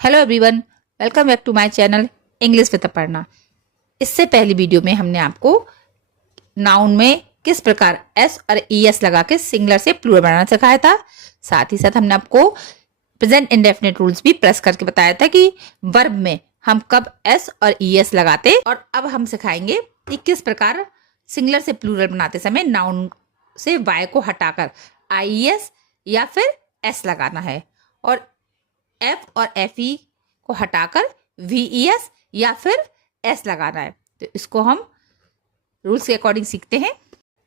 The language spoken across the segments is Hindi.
Hello everyone, welcome back to my channel English with Aparna. इससे पहली वीडियो में हमने आपको नाउन में किस प्रकार एस और ईएस लगा के सिंगुलर से प्लूरल बनाना सिखाया था। साथ ही साथ हमने आपको प्रेजेंट इंडेफिनिट रूल्स भी प्रेस करके बताया था कि वर्ब में हम कब एस और ईएस लगाते। और अब हम सिखाएंगे कि किस प्रकार सिंगुलर से प्लूरल बनाते समय नाउन से वाई को हटाकर आईएस या फिर एस लगाना है और एफ और एफ ई को हटाकर वी ई एस या फिर एस लगाना है। तो इसको हम रूल्स के अकॉर्डिंग सीखते हैं।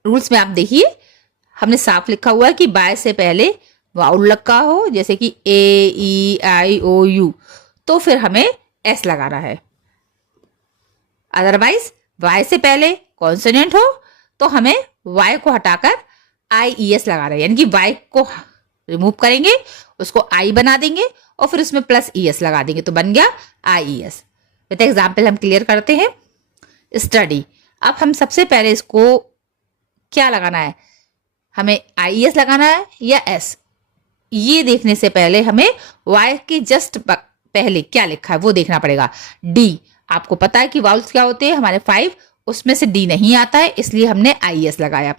रूल्स में आप देखिए, हमने साफ लिखा हुआ है कि बाय से पहले वाउल लगा हो, जैसे कि ए ई आई ओ यू, तो फिर हमें एस लगाना है। अदरवाइज वाई से पहले कॉन्सोनेंट हो तो हमें वाई को हटाकर आई ई एस लगाना है, यानी कि वाई को रिमूव करेंगे, उसको आई बना देंगे और फिर उसमें प्लस ई एस लगा देंगे, तो बन गया आई ई एस। विद एग्जाम्पल हम क्लियर करते हैं। स्टडी, अब हम सबसे पहले इसको क्या लगाना है, हमें आई ई एस लगाना है या एस, ये देखने से पहले हमें वाई के जस्ट पहले क्या लिखा है वो देखना पड़ेगा। डी, आपको पता है कि वाउल्स क्या होते हैं हमारे 5, उसमें से डी नहीं आता है, इसलिए हमने आई एस लगाया।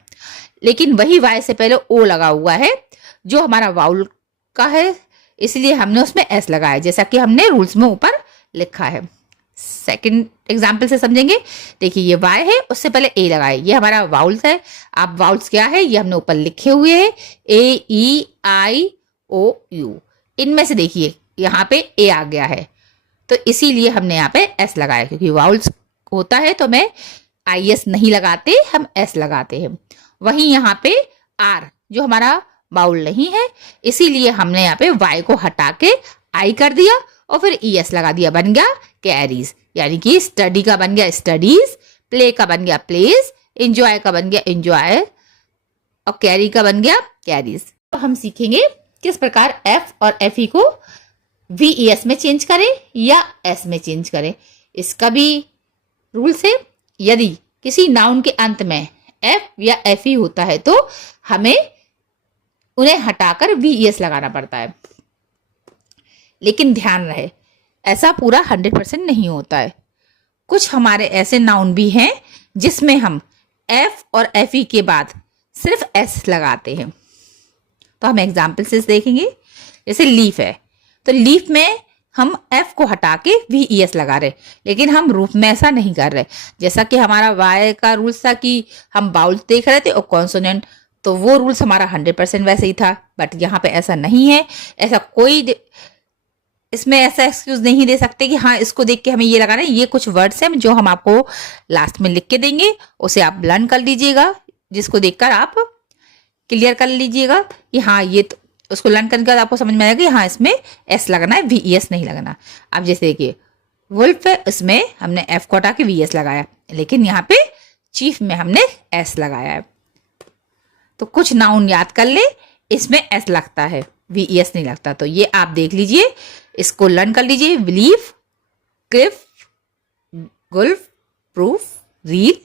लेकिन वही वाई से पहले ओ लगा हुआ है जो हमारा वाउल का है, इसलिए हमने उसमें एस लगाया, जैसा कि हमने रूल्स में ऊपर लिखा है। सेकंड एग्जाम्पल से समझेंगे। देखिए, ये वाई है, उससे पहले ए लगाए, ये हमारा वाउल्स है। अब वाउल्स क्या है ये हमने ऊपर लिखे हुए हैं, ए ई आई ओ यू। इनमें से देखिए यहाँ पे ए आ गया है, तो इसीलिए हमने यहाँ पे एस लगाया, क्योंकि वाउल्स होता है तो मैं आई एस नहीं लगाते, हम एस लगाते हैं। वहीं यहाँ पे आर जो हमारा वाउल नहीं है, इसीलिए हमने यहाँ पे वाई को हटा के आई कर दिया और फिर ई एस लगा दिया, बन गया कैरीज। यानी कि स्टडी का बन गया स्टडीज, प्ले का बन गया प्लेज, एंजॉय का बन गया एंजॉय और कैरी का बन गया कैरीज। तो हम सीखेंगे किस प्रकार एफ और एफ ई को वी ई एस में चेंज करें या एस में चेंज करें। इसका भी रूल्स है। यदि किसी नाउन के अंत में एफ या एफ ई होता है तो हमें उन्हें हटाकर वी ई एस लगाना पड़ता है। लेकिन ध्यान रहे, ऐसा पूरा 100% नहीं होता है। कुछ हमारे ऐसे नाउन भी हैं जिसमें हम एफ और एफ ई के बाद सिर्फ एस लगाते हैं। तो हम एग्जाम्पल से देखेंगे। जैसे लीफ है, तो लीफ में हम एफ को हटा के वी ई एस लगा रहे, लेकिन हम रूफ में ऐसा नहीं कर रहे। जैसा कि हमारा वाई का रूल्स था कि हम बाउल देख रहे थे और कॉन्सोनेंट, तो वो रूल्स हमारा 100% वैसे ही था। बट यहाँ पे ऐसा नहीं है। ऐसा कोई इसमें ऐसा एक्सक्यूज नहीं दे सकते कि हाँ इसको देख के हमें ये लगाना है। ये कुछ वर्ड्स हैं जो हम आपको लास्ट में लिख के देंगे, उसे आप लर्न कर लीजिएगा, जिसको देखकर आप क्लियर कर लीजिएगा कि हाँ ये तो, उसको लर्न करने के बाद आपको समझ में आएगा कि हाँ इसमें एस लगना है, वी ई एस नहीं लगना। अब जैसे देखिए वुल्फ है, इसमें हमने एफ को हटा के वी एस लगाया, लेकिन यहाँ पे चीफ में हमने एस लगाया है। तो कुछ नाउन याद कर ले, इसमें एस लगता है, वी ई एस नहीं लगता। तो ये आप देख लीजिए, इसको लर्न कर लीजिए। Belief, Cliff, Gulf, proof, reel,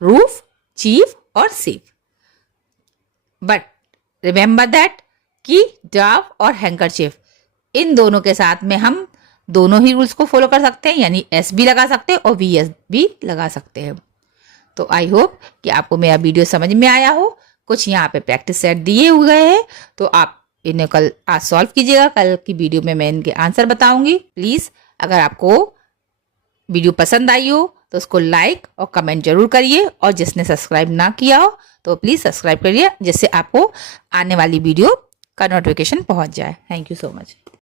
roof, chief और सेफ। बट रिमेंबर दैट कि डाव और हैंकरचीफ, इन दोनों के साथ में हम दोनों ही रूल्स को फॉलो कर सकते हैं, यानी एस भी लगा सकते हैं और वी एस भी लगा सकते हैं। तो आई होप कि आपको मेरा वीडियो समझ में आया हो। कुछ यहाँ पे प्रैक्टिस सेट दिए हुए हैं, तो आप इन्हें कल आज सॉल्व कीजिएगा। कल की वीडियो में मैं इनके आंसर बताऊंगी। प्लीज़ अगर आपको वीडियो पसंद आई हो तो उसको लाइक और कमेंट जरूर करिए, और जिसने सब्सक्राइब ना किया हो तो प्लीज़ सब्सक्राइब करिए, जिससे आपको आने वाली वीडियो का नोटिफिकेशन पहुंच जाए। Thank you so much.